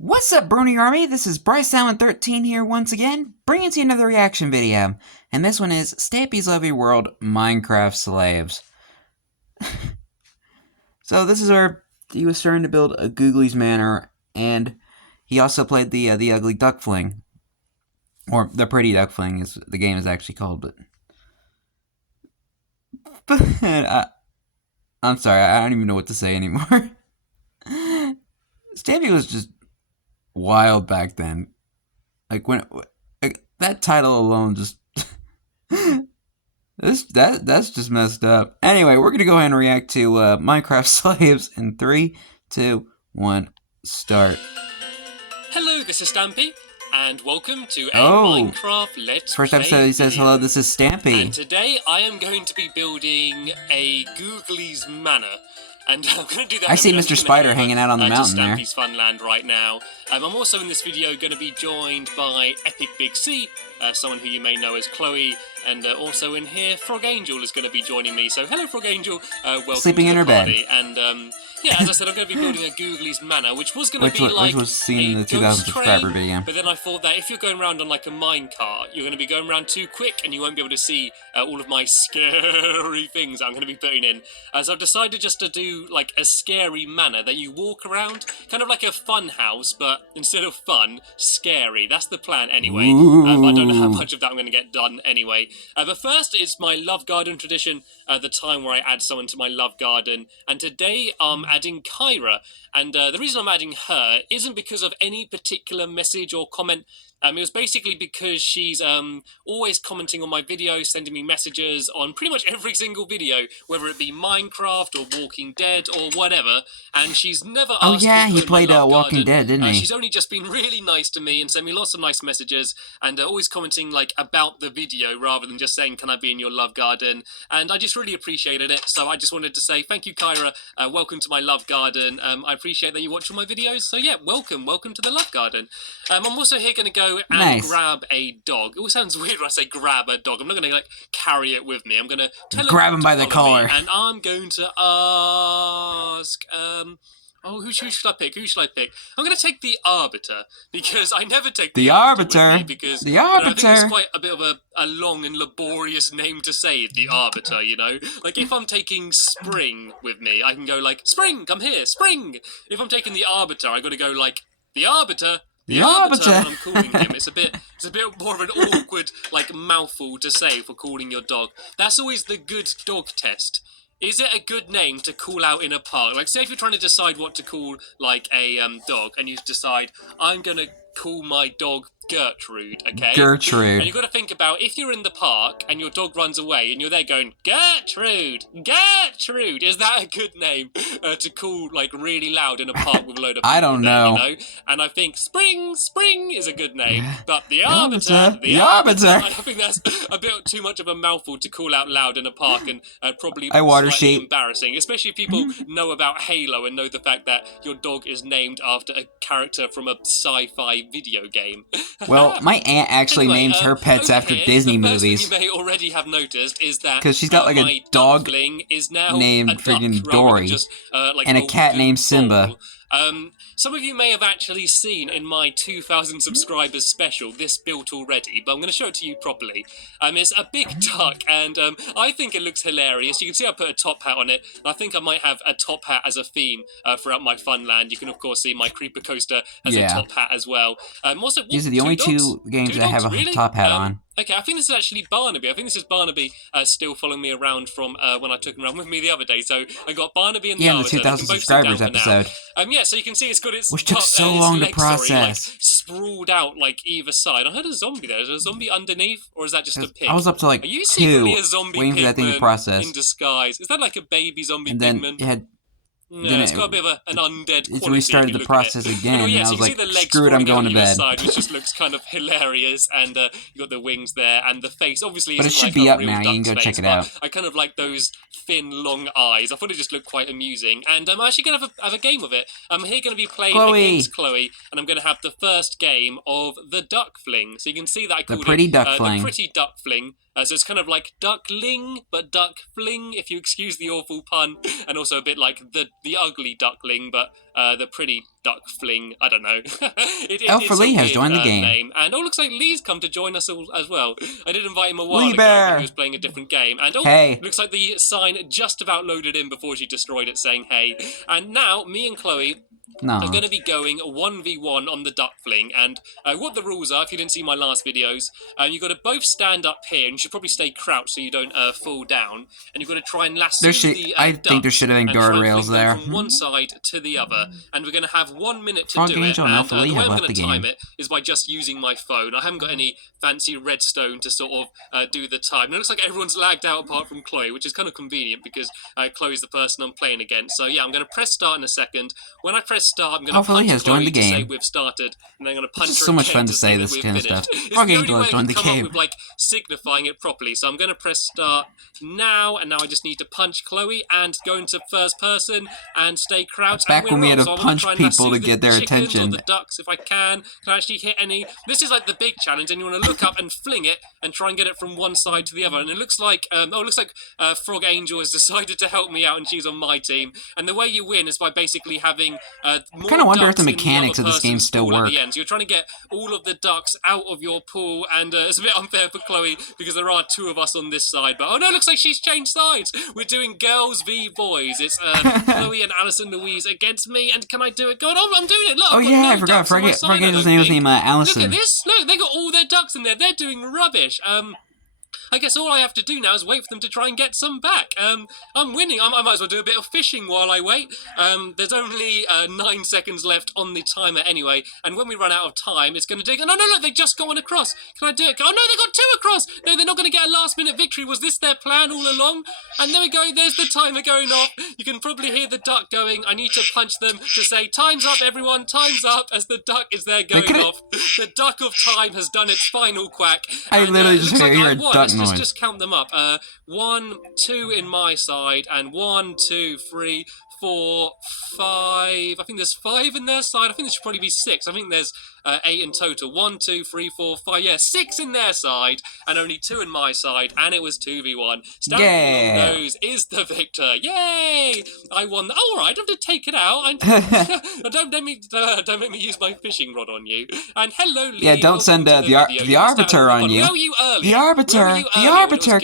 What's up, Brony Army? This is BryceAllen13 here once again, bringing to you another reaction video. And this one is Stampy's Lovely World Minecraft Slaves. So this is where he was starting to build a Googly's Manor, and he also played the Ugly Duckling. Or the Pretty Duckling is the game is actually called, but I'm sorry, I don't even know what to say anymore. Stampy was just wild back then. That title alone just that's just messed up. Anyway, we're gonna go ahead and react to Minecraft Slaves in 3, 2, 1, start. Hello, this is Stampy, and welcome to a Minecraft Let's First Play episode, he says, video. hello, this is Stampy. And today I am going to be building a Googly's Manor. And I'm going to do that. I see Mr. Spider hanging out on the mountain there. Stampy's Funland right now. I'm also in this video going to be joined by Epic Big C, someone who you may know as Chloe, and also in here, Frog Angel is going to be joining me. So hello, Frog Angel. Welcome Sleeping to in the her party. bed. And yeah, as I said, I'm going to be building a Googly's Manor, which was going to be like which was seen in the 2,000 subscriber video. But then I thought that if you're going around on like a minecart, you're going to be going around too quick, and you won't be able to see all of my scary things that I'm going to be putting in. So I've decided just to do like a scary manor that you walk around, kind of like a fun house, but instead of fun, scary. That's the plan anyway. I don't know how much of that I'm going to get done anyway. But first, it's my love garden tradition, the time where I add someone to my love garden, and today I'm adding Kyra. And the reason I'm adding her isn't because of any particular message or comment. It was basically because she's always commenting on my videos, sending me messages on pretty much every single video, whether it be Minecraft or Walking Dead or whatever, and she's never asked. Oh yeah, he played Walking garden. Dead, didn't he? She's only just been really nice to me and sent me lots of nice messages, and always commenting like about the video rather than just saying, can I be in your love garden? And I just really appreciated it, so I just wanted to say thank you, Kyra. Welcome to my love garden. I appreciate that you watch all my videos, so yeah, welcome to the love garden. I'm also here going to go and grab a dog. It always sounds weird when I say grab a dog. I'm not going to like carry it with me. I'm going to tell it grab him by the collar, and I'm going to ask. Oh, who should I pick? Who should I pick? I'm going to take the Arbiter, because I never take the Arbiter with me, because the Arbiter. I think it's quite a bit of a long and laborious name to say, the Arbiter, you know? Like, if I'm taking Spring with me, I can go like, Spring, come here, Spring! If I'm taking the Arbiter, I got to go like, the Arbiter! The Arbiter, when I'm calling him. It's a bit more of an awkward, like, mouthful to say for calling your dog. That's always the good dog test. Is it a good name to call out in a park? Like, say if you're trying to decide what to call, like, a dog, and you decide, I'm gonna call my dog Gertrude, okay? Gertrude. And you've got to think about, if you're in the park and your dog runs away and you're there going, Gertrude, Gertrude, is that a good name to call, like, really loud in a park with a load of people I don't know. there, you know? And I think Spring is a good name, but the Arbiter, I think that's a bit too much of a mouthful to call out loud in a park, and probably slightly embarrassing, especially if people know about Halo and know the fact that your dog is named after a character from a sci-fi video game. Well, my aunt actually names her pets after Disney movies. The first thing you may already have noticed is that because she's got like a dog is now named friggin' Dory, and a cat named Simba. Some of you may have actually seen in my 2,000 subscribers special this built already, but I'm going to show it to you properly. It's a big duck, and I think it looks hilarious. You can see I put a top hat on it, and I think I might have a top hat as a theme throughout my Funland. You can, of course, see my creeper coaster has a top hat as well. Also, these are the only two games that have a top hat on. Okay, I think this is actually Barnaby. I think this is Barnaby still following me around from when I took him around with me the other day. So I got Barnaby and the the 2,000 subscribers episode. Yeah, so you can see it's got its which took so long to process. Sprawled out like either side. I heard a zombie there. Is there a zombie underneath, or is that just a pig? I was up to like Are you secretly a zombie waiting for that thing to process in disguise? Is that like a baby zombie and then pigman? It had. No, it's got a bit of an undead quality. It's restarted the process again, and I was like, screw it, I'm going to bed. Side, which just looks kind of hilarious, and you got the wings there, and the face, obviously, but it should like be a up real now, you can go face, check it out. I kind of like those thin, long eyes. I thought it just looked quite amusing, and I'm actually going to have a game of it. I'm here going to be playing against Chloe, and I'm going to have the first game of the Duckling. So you can see that I called the Pretty Duckling. The Pretty Duckling. So it's kind of like duckling, but duck fling, if you excuse the awful pun, and also a bit like the ugly duckling, but the pretty duck fling. I don't know. Alpha It's a Lee has weird joined the game. name, and oh, looks like Lee's come to join us all as well. I did invite him a while Lee ago, Bear. but he was playing a different game, and Hey. looks like the sign just about loaded in before she destroyed it, saying hey. And now me and Chloe are going to be going 1v1 on the duck fling, and what the rules are, if you didn't see my last videos, you've got to both stand up here, and you should probably stay crouched so you don't fall down, and you've got to try and lasso the I think there should have been guardrails there. From one side to the other, and we're going to have 1 minute to Frog do Angel it, and and Alpha Lee the way have I'm left going the to time game. it is by just using my phone. I haven't got any fancy redstone to sort of do the time. And it looks like everyone's lagged out apart from Chloe, which is kind of convenient because Chloe's the person I'm playing against. So yeah, I'm going to press start in a second. When I press start, I'm going to punch Chloe to say we've started, and then I'm going to punch her so much again fun to say that this we've kind of finished. stuff. It's Frog the only Angel way has I joined can the come game. up with like signifying it properly. So I'm going to press start now, and now I just need to punch Chloe and go into first person and stay crouched. Back and when we had to so punch people to get their attention. Or the ducks, if I can I actually hit any? This is like the big challenge, and you want to look up and fling it and try and get it from one side to the other. And it looks like Frog Angel has decided to help me out, and she's on my team. And the way you win is by basically having more. I kind of wonder if the mechanics of this game still work. At the end. So you're trying to get all of the ducks out of your pool, and it's a bit unfair for Chloe because there are two of us on this side. But oh no, it looks like she's changed sides. We're doing girls v boys. It's Chloe and Alison Louise against me. And can I do it? Go on, I'm doing it. Look, I forgot. Frog Angel's name was Alison. Look at this. Look, they got all their ducks in there. They're doing rubbish. I guess all I have to do now is wait for them to try and get some back. I'm winning. I might as well do a bit of fishing while I wait. There's only 9 seconds left on the timer anyway, and when we run out of time, it's going to dig. Oh, no, look, they just got one across. Can I do it? Oh, no, they got two across. No, they're not going to get a last-minute victory. Was this their plan all along? And there we go. There's the timer going off. You can probably hear the duck going. I need to punch them to say, time's up, everyone, time's up, as the duck is there going off. The duck of time has done its final quack. I literally just hear a duck noise. Just count them up. 1, 2 in my side, and 1, 2, 3, 4, 5. I think there's 5 in their side. I think there should probably be 6. I think there's 8 in total. 1, 2, 3, 4, 5. Yeah, 6 in their side, and only 2 in my side, and it was 2v1. Stampy is the victor. Yay! I won. Oh, all right, I don't have to take it out. Don't make me use my fishing rod on you. And hello, Lee. Yeah, don't send the arbiter on you. Where were you earlier? The arbiter.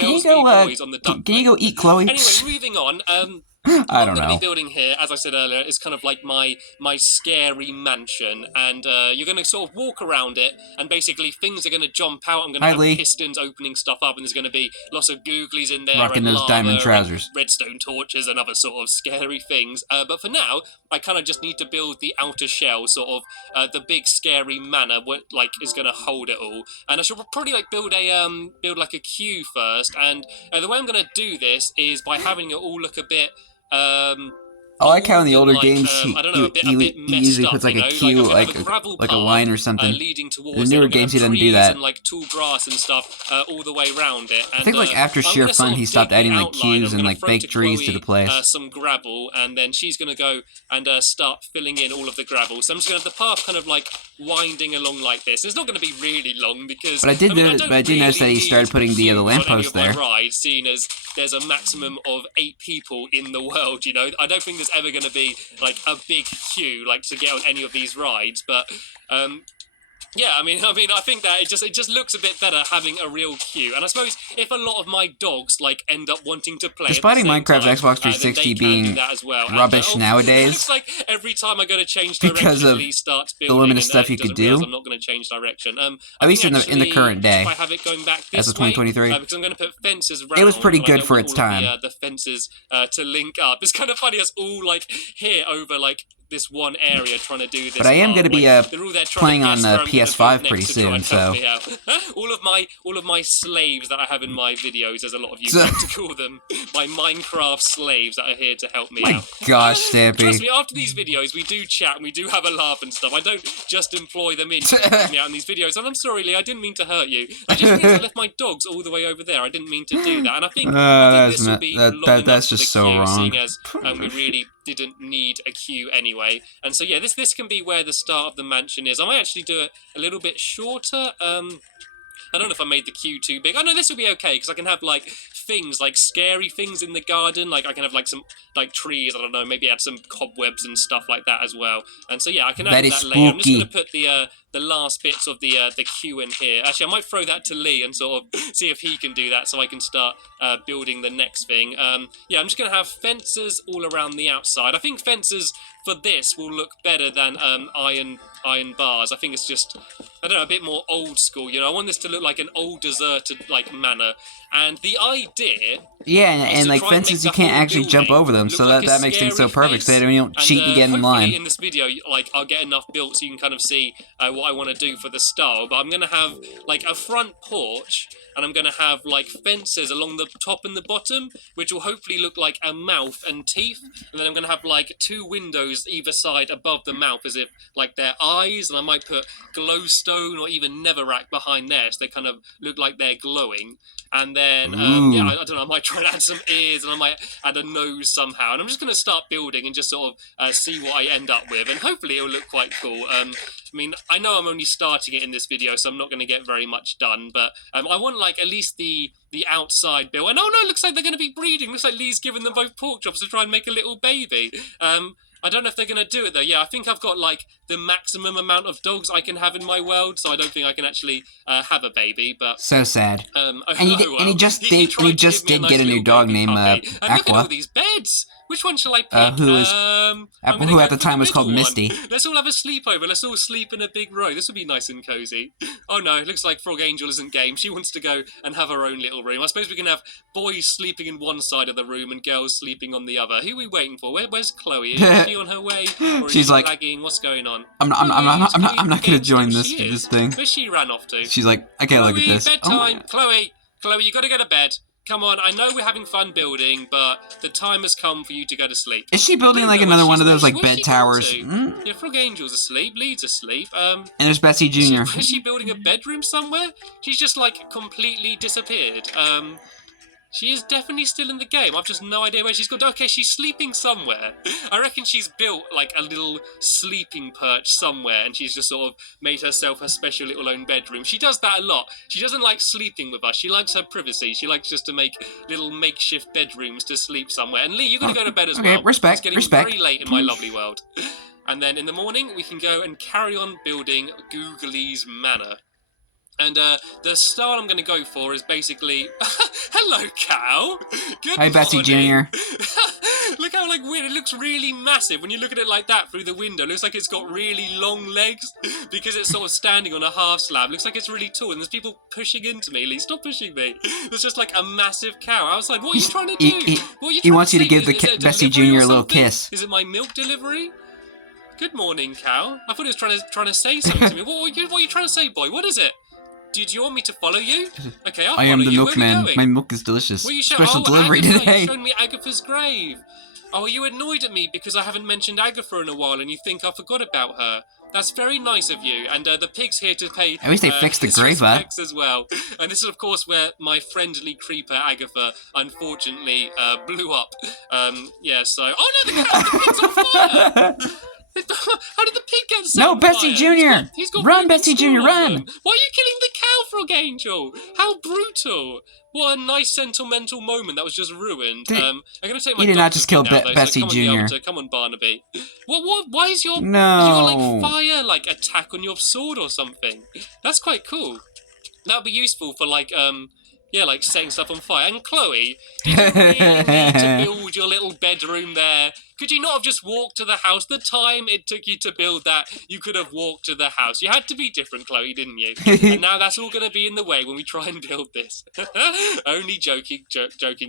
Can you go eat Chloe? Anyway, moving on. I don't know. What I'm going to be building here, as I said earlier, is kind of like my scary mansion, and you're going to sort of walk around it, and basically things are going to jump out. I'm going to have pistons opening stuff up, and there's going to be lots of googlies in there, rocking those diamond trousers, redstone torches, and other sort of scary things. But for now, I kind of just need to build the outer shell, sort of the big scary manor, what like is going to hold it all. And I should probably like build like a queue first. And the way I'm going to do this is by having it all look a bit. I like how in the older games he usually puts like a queue, like a line or something. Leading towards the newer games he doesn't do that. And like tall grass and stuff all the way around it. And, I think like after sheer fun he stopped adding like queues and like fake trees to the place. Some gravel, and then she's going to go and start filling in all of the gravel. So I'm just going to have the path kind of like winding along like this. It's not going to be really long because. But I did notice that he started putting the lamppost there. Ride, seeing as there's a maximum of 8 people in the world. You know, I don't think there's ever going to be like a big queue like to get on any of these rides, but yeah, I mean, I think that it just looks a bit better having a real queue. And I suppose if a lot of my dogs like end up wanting to play, despite Minecraft's Xbox 360 being rubbish nowadays, it's like every time I go to change direction, because of the limited stuff you could do. I'm not going to change direction. At least in the current day, if I have it going back this as of 2023, because I'm going to put fences around. It was pretty good for its time. The fences to link up. It's kind of funny. It's all like here over like this one area trying to do this. But I am going to be playing on PS5 pretty soon, so all of my slaves that I have in my videos, as a lot of you like to call them, my Minecraft slaves that are here to help me out. My gosh, Stampy. Trust me, after these videos, we do chat and we do have a laugh and stuff. I don't just employ them in to help me out in these videos. And I'm sorry, Lee, I didn't mean to hurt you. I just meant I left my dogs all the way over there. I didn't mean to do that. And I think this will be that's just so wrong. Seeing as we really didn't need a queue anyway. And so yeah, this can be where the start of the mansion is. I might actually do it a little bit shorter. I don't know if I made the queue too big. Oh no, this will be okay because I can have like things, like scary things in the garden. Like I can have like some like trees. I don't know, maybe add some cobwebs and stuff like that as well. And so yeah, I can add Very that later. I'm just gonna spooky. put the last bits of the queue in here. Actually, I might throw that to Lee and sort of see if he can do that, so I can start building the next thing. Yeah, I'm just gonna have fences all around the outside. I think fences for this will look better than iron bars. I think it's just, I don't know, a bit more old school. You know, I want this to look like an old deserted like manor. And the idea, Yeah, is and to like try and make fences, the you can't whole actually jump building over them, look so like a that makes things so scary perfect. So face. you don't cheat and get in Hopefully line. in this video, like I'll get enough built so you can kind of see what I want to do for the style. But I'm gonna have like a front porch, and I'm gonna have like fences along the top and the bottom, which will hopefully look like a mouth and teeth. And then I'm gonna have like 2 windows either side above the mouth, as if like their eyes. And I might put glowstone or even netherrack behind there, so they kind of look like they're glowing. And then, yeah, I don't know, I might try and add some ears, and I might add a nose somehow. And I'm just going to start building and just sort of see what I end up with. And hopefully it'll look quite cool. I mean, I know I'm only starting it in this video, so I'm not going to get very much done. But I want, like, at least the outside build. And, oh, no, it looks like they're going to be breeding. Looks like Lee's giving them both pork chops to try and make a little baby. I don't know if they're going to do it, though. Yeah, I think I've got, like, the maximum amount of dogs I can have in my world, so I don't think I can actually have a baby, but... So sad. And he just did get a new dog named And look at all Aqua. these beds! Which one shall I pick? Who at the time was called Misty. Let's all have a sleepover. Let's all sleep in a big row. This will be nice and cozy. Oh no, it looks like Frog Angel isn't game. She wants to go and have her own little room. I suppose we can have boys sleeping in one side of the room and girls sleeping on the other. Who are we waiting for? Where's Chloe? Is she on her way? Or is She's she like, lagging? What's going on? I'm not gonna join this thing. Where's she ran off to? She's like, I can't look at this. Bedtime. Chloe, you gotta go to bed. Come on, I know we're having fun building, but the time has come for you to go to sleep. Is she building like another one of those like bed towers? Yeah, Frog Angel's asleep, Lee's asleep. And there's Bessie Jr. Is she building a bedroom somewhere? She's just like completely disappeared. She is definitely still in the game. I've just no idea where she's gone. Okay, she's sleeping somewhere. I reckon she's built like a little sleeping perch somewhere, and she's just sort of made herself her special little own bedroom. She does that a lot. She doesn't like sleeping with us. She likes her privacy. She likes just to make little makeshift bedrooms to sleep somewhere. And Lee, you're going to go to bed as well. Respect. It's getting very late in my lovely world. And then in the morning, we can go and carry on building Googly's Manor. And the style I'm going to go for is basically... Hello, cow! Good Hi, Bessie morning. Jr. Look how, like, weird. It looks really massive. When you look at it like that through the window, it looks like it's got really long legs because it's sort of standing on a half slab. It looks like it's really tall, and there's people pushing into me. Lee, stop pushing me. There's just, like, a massive cow outside. What are you trying to do? He wants you to give the Bessie Jr. a little kiss. Is it my milk delivery? Good morning, cow. I thought it was trying to say something to me. What are you trying to say, boy? What is it? Did you want me to follow you? Okay, I'll follow you. I am the Where milkman. are we going? My milk is delicious. Special delivery Agatha, today. You showed me Agatha's grave. Oh, are you annoyed at me because I haven't mentioned Agatha in a while and you think I forgot about her? That's very nice of you. And the pig's here to pay... At least they fixed the grave up. as well. And this is, of course, where my friendly creeper Agatha unfortunately blew up. Yeah, so... Oh, no, the pig's on fire! How did the pig get set on Bessie fire? Jr. He's got Run, Bessie Jr. Run! Why are you killing the cow, Frog Angel? How brutal! What a nice sentimental moment that was just ruined. I'm going to take my. You did not just kill Bessie Jr. Come on, Barnaby. What? Why is your no fire attack on your sword or something? That's quite cool. That would be useful for setting stuff on fire. And Chloe, did you really need to build your little bedroom there? Could you not have just walked to the house? The time it took you to build that, you could have walked to the house. You had to be different, Chloe, didn't you? And now that's all going to be in the way when we try and build this. Only joking,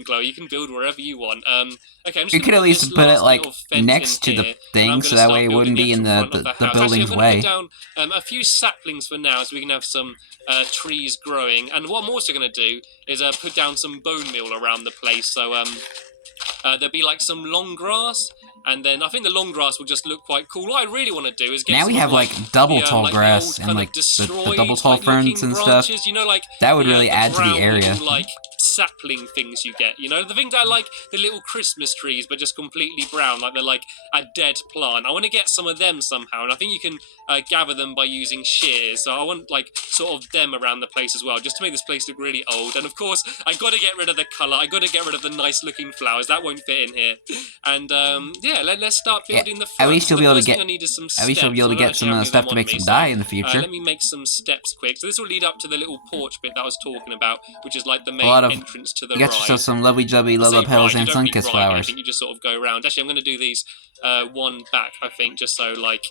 Chloe. You can build wherever you want. Okay, I'm just you could at least put it next to the thing, so that way it wouldn't be in the building's way. Actually, I'm going to put down a few saplings for now, so we can have some trees growing. And what I'm also going to do is put down some bone meal around the place. So there'll be like some long grass, and then I think the long grass will just look quite cool. What I really want to do is get now we have double tall grass and the double tall ferns and stuff. You know, that would really add to the area. sapling things you get. You know, the things that are like the little Christmas trees, but just completely brown, like they're like a dead plant. I want to get some of them somehow, and I think you can gather them by using shears. So I want like sort of them around the place as well, just to make this place look really old. And of course, I got to get rid of the colour. I got to get rid of the nice looking flowers. That won't fit in here. And yeah, let's start building the front. At least you'll be able to get. At least you'll be able to get some stuff to make some dye in the future. Let me make some steps quick. So this will lead up to the little porch bit that I was talking about, which is like the main entrance to the ride. You got yourself some lovely jubbly Lolo petals and sun-kissed flowers. I think you just sort of go around. Actually, I'm going to do these one back, I think, just so like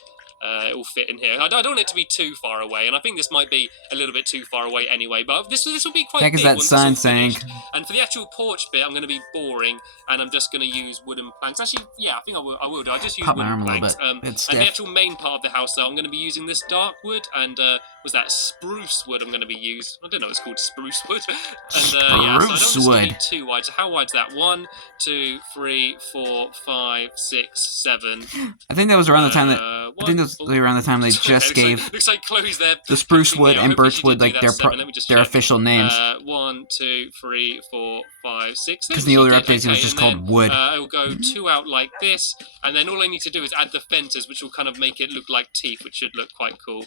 it will fit in here. I don't want it to be too far away, and I think this might be a little bit too far away anyway, but this will be quite big. That sun sank. And for the actual porch bit, I'm going to be boring, and I'm just going to use wooden planks. Actually, yeah, I think I will do. I just use wooden planks. And the actual main part of the house, though, I'm going to be using this dark wood, and was that spruce wood I'm going to be using? I don't know, it's called spruce wood. And yeah, so I don't want this to be too wide. So how wide's that? 1, 2, 3, 4, 5, 6, 7. I think that was around the time they just gave looks like Chloe's there. The spruce wood and birch wood like their official names. 1, 2, 3, 4, 5, 6. Because in the older updates it was just called wood. I will go 2 out like this, and then all I need to do is add the fences, which will kind of make it look like teeth, which should look quite cool.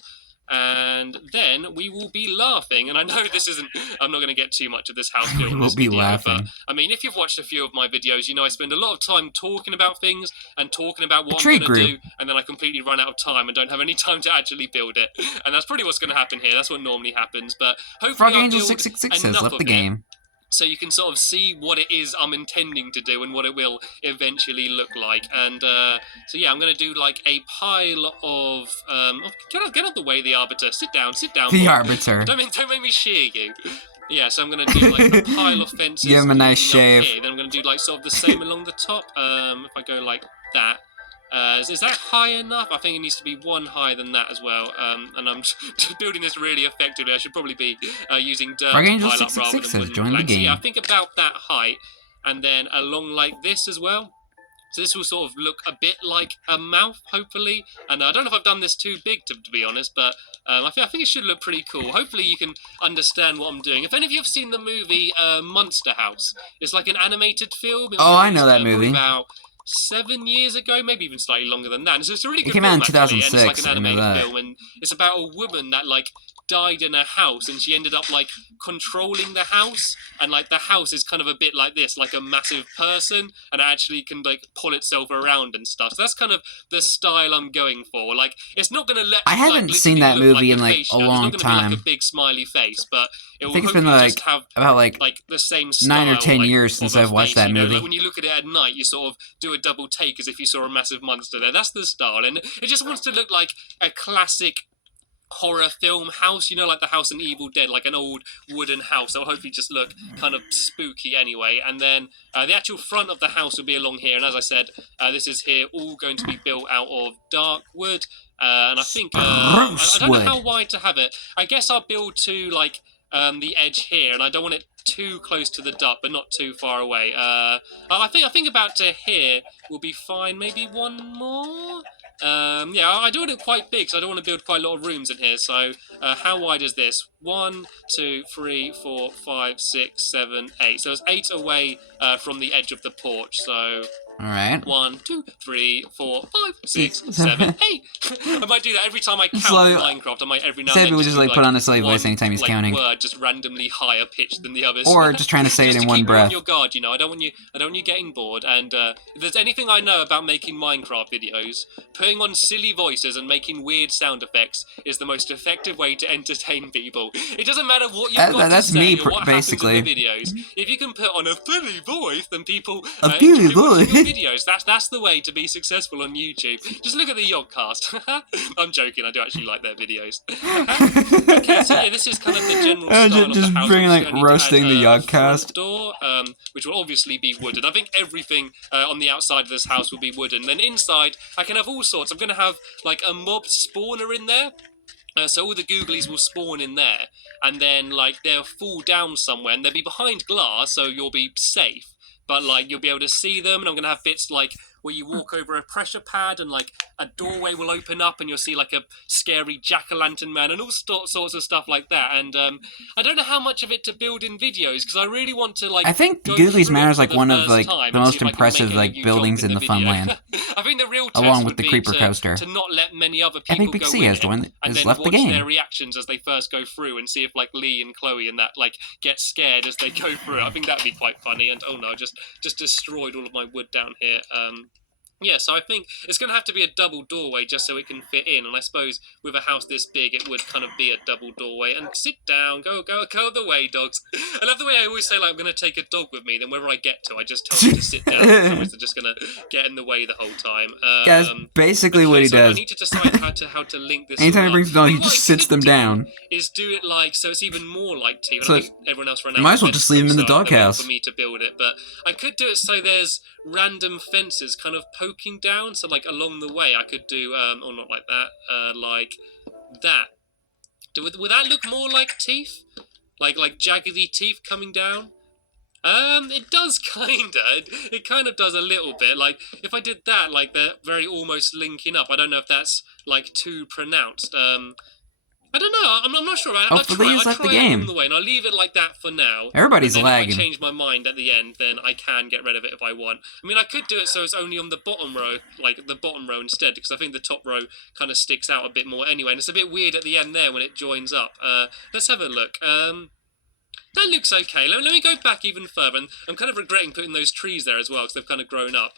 And then we will be laughing. And I know this isn't. I'm not going to get too much of this house built in this video, laughing. But I mean, if you've watched a few of my videos, you know I spend a lot of time talking about things and talking about what I'm going to do, and then I completely run out of time and don't have any time to actually build it. And that's probably what's going to happen here. That's what normally happens. But hopefully, FrogAngel666 says, "Left the game." So you can sort of see what it is I'm intending to do and what it will eventually look like. And so yeah, I'm going to do like a pile of... get out the way, the Arbiter. Sit down. The Arbiter. Don't make me shear you. Yeah, so I'm going to do like a pile of fences. Give him a nice shave. Here. Then I'm going to do like sort of the same along the top. If I go like that. Is that high enough? I think it needs to be one higher than that as well. And I'm just building this really effectively. I should probably be using dirt to pile up rather than wooden planks. So yeah, I think about that height, and then along like this as well. So this will sort of look a bit like a mouth, hopefully. And I don't know if I've done this too big, to be honest, but I think it should look pretty cool. Hopefully you can understand what I'm doing. If any of you have seen the movie Monster House, it's like an animated film. I know that movie. About 7 years ago, maybe even slightly longer than that. And so it's a really good film. It came out in 2006. And it's like an animated film, and it's about a woman that like died in a house, and she ended up like controlling the house, and like the house is kind of a bit like this, like a massive person, and it actually can like pull itself around and stuff. So that's kind of the style I'm going for. Like, it's not going to let. I haven't seen that movie in like a long time. It's not going to be like a big smiley face, but it will it's been like have about like the same style, 9 or 10 years since I've watched that movie. Like when you look at it at night, you sort of do a double take as if you saw a massive monster there. That's the style, and it just wants to look like a classic horror film house, you know, like the house in Evil Dead, like an old wooden house. It'll hopefully just look kind of spooky anyway. And then the actual front of the house will be along here, and as I said, this is here all going to be built out of dark wood. And I think I don't know how wide to have it. I guess I'll build to like the edge here, and I don't want it too close to the duck, but not too far away. I think about to here will be fine. Maybe one more. Yeah, I do want it quite big, so I don't want to build quite a lot of rooms in here. So, how wide is this? 1, 2, 3, 4, 5, 6, 7, 8. So it's 8 away from the edge of the porch. So. Alright. 1, 2, 3, 4, 5, 6, 7, 8. I might do that every time I count in Minecraft. I might every now and then would just like put on a silly voice anytime he's counting. Word just randomly higher pitched than the others. Or just trying to say it in one breath. On your guard, you know. I don't want you getting bored. And if there's anything I know about making Minecraft videos, putting on silly voices and making weird sound effects is the most effective way to entertain people. It doesn't matter what you've got to say or what basically. happens in the videos. If you can put on a silly voice, then people silly voice. Videos. That's the way to be successful on YouTube. Just look at the Yogcast. I'm joking. I do actually like their videos. Okay, so yeah, this is kind of the general style of the house. Just bringing like roasting the Yogcast door, which will obviously be wooden. I think everything on the outside of this house will be wooden. Then inside, I can have all sorts. I'm going to have like a mob spawner in there. So all the googlies will spawn in there, and then like they'll fall down somewhere, and they'll be behind glass, so you'll be safe. But like you'll be able to see them, and I'm gonna have bits like where you walk over a pressure pad and like a doorway will open up and you'll see like a scary jack-o'-lantern man and all sorts of stuff like that. And I don't know how much of it to build in videos because I really want to like. I think Googly's Manor is like one of like the most impressive like buildings in the Funland. I think the real test along with would the be Creeper Coaster. to not let many other I people think Big go C in has it, joined, and has then left the watch game. their reactions as they first go through and see if like Lee and Chloe and that like get scared as they go through it. I think that'd be quite funny. And oh no, I just destroyed all of my wood down here. Yeah, so I think it's going to have to be a double doorway just so it can fit in. And I suppose with a house this big, it would kind of be a double doorway. And sit down, go the way, dogs. I love the way I always say, like, I'm going to take a dog with me. Then wherever I get to, I just tell them to sit down. Otherwise, they're just going to get in the way the whole time. Guys, basically what he does. I need to decide how to link this. Anytime he brings them down, he just sits them down. Is do it like so it's even more like T. So everyone else ran out. You might as well just leave him in the doghouse for me to build it, but I could do it so there's random fences kind of poking down. So like along the way, I could do or not like that, like that. Would that look more like teeth? Like jaggedy teeth coming down? It does kinda. It kind of does a little bit. Like if I did that, like they're very almost linking up. I don't know if that's like too pronounced. I don't know. I'm not sure. I'll try the game. along the way, and I'll leave it like that for now. Everybody's lagging. If I change my mind at the end, then I can get rid of it if I want. I mean, I could do it so it's only on the bottom row, like the bottom row instead, because I think the top row kind of sticks out a bit more anyway, and it's a bit weird at the end there when it joins up. Let's have a look. That looks okay. Let me go back even further, and I'm kind of regretting putting those trees there as well, because they've kind of grown up.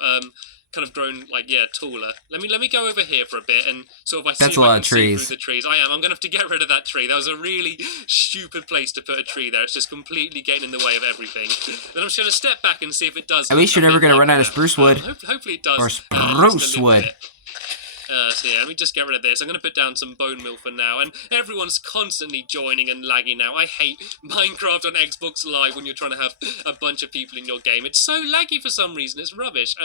Kind of grown taller. Let me go over here for a bit and sort of That's a lot of see trees. through the trees. I'm gonna have to get rid of that tree. That was a really stupid place to put a tree there. It's just completely getting in the way of everything. Then I'm just gonna step back and see if it does. At least you're never gonna run out of spruce wood. Hopefully it does. Or spruce wood. So yeah, let me just get rid of this. I'm going to put down some bone meal for now, and everyone's constantly joining and lagging now. I hate Minecraft on Xbox Live when you're trying to have a bunch of people in your game. It's so laggy for some reason. It's rubbish.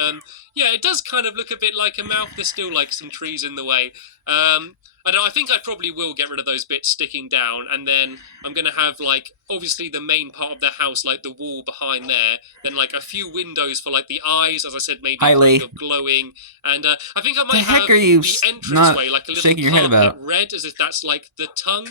Yeah, it does kind of look a bit like a mouth. There's still like some trees in the way. I think I probably will get rid of those bits sticking down, and then I'm going to have, like, obviously the main part of the house, like the wall behind there, then, like, a few windows for, like, the eyes, as I said, maybe kind of glowing, and I think I might have the entranceway, like, a little carpet red, as if that's, like, the tongue.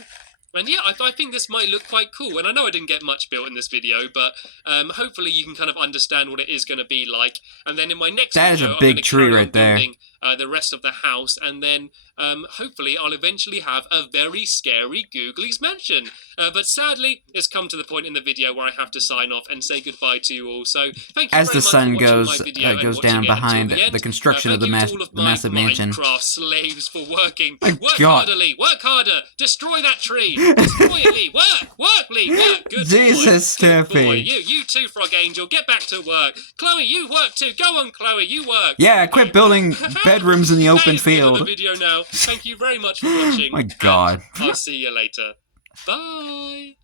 And yeah, I think this might look quite cool. And I know I didn't get much built in this video, but hopefully you can kind of understand what it is going to be like. And then in my next video, that is a big tree right there. The rest of the house, and then hopefully I'll eventually have a very scary Googly's mansion. But sadly, it's come to the point in the video where I have to sign off and say goodbye to you all. So thank you as very the sun much goes down behind the construction of the massive mansion. Minecraft slaves for working. Work harder, Lee. Work harder. Destroy that tree. Destroy it, Lee. Work, Lee. Work. Good Jesus, boy. Stampy. Good boy. You too, Frog Angel. Get back to work. Chloe, you work too. Go on, Chloe. You work. Yeah, quit building bedrooms in the open field. The video now. Thank you very much for watching. My God. I'll see you later. Bye.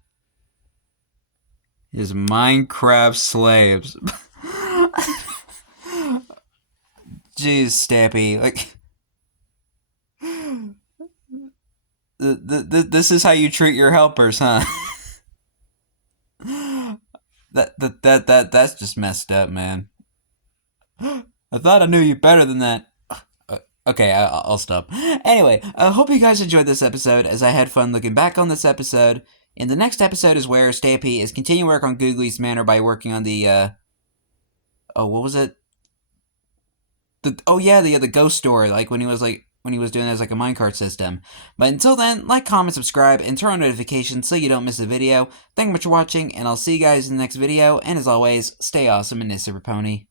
His Minecraft slaves. Jeez, Stampy. Like, this is how you treat your helpers, huh? That's just messed up, man. I thought I knew you better than that. Okay, I'll stop. Anyway, I hope you guys enjoyed this episode, as I had fun looking back on this episode. In the next episode is where Stampy is continuing work on Googly's Manor by working on the, what was it? The ghost story, like when he was doing it as like a minecart system. But until then, like, comment, subscribe, and turn on notifications so you don't miss a video. Thank you much for watching, and I'll see you guys in the next video, and as always, stay awesome and this Super Pony.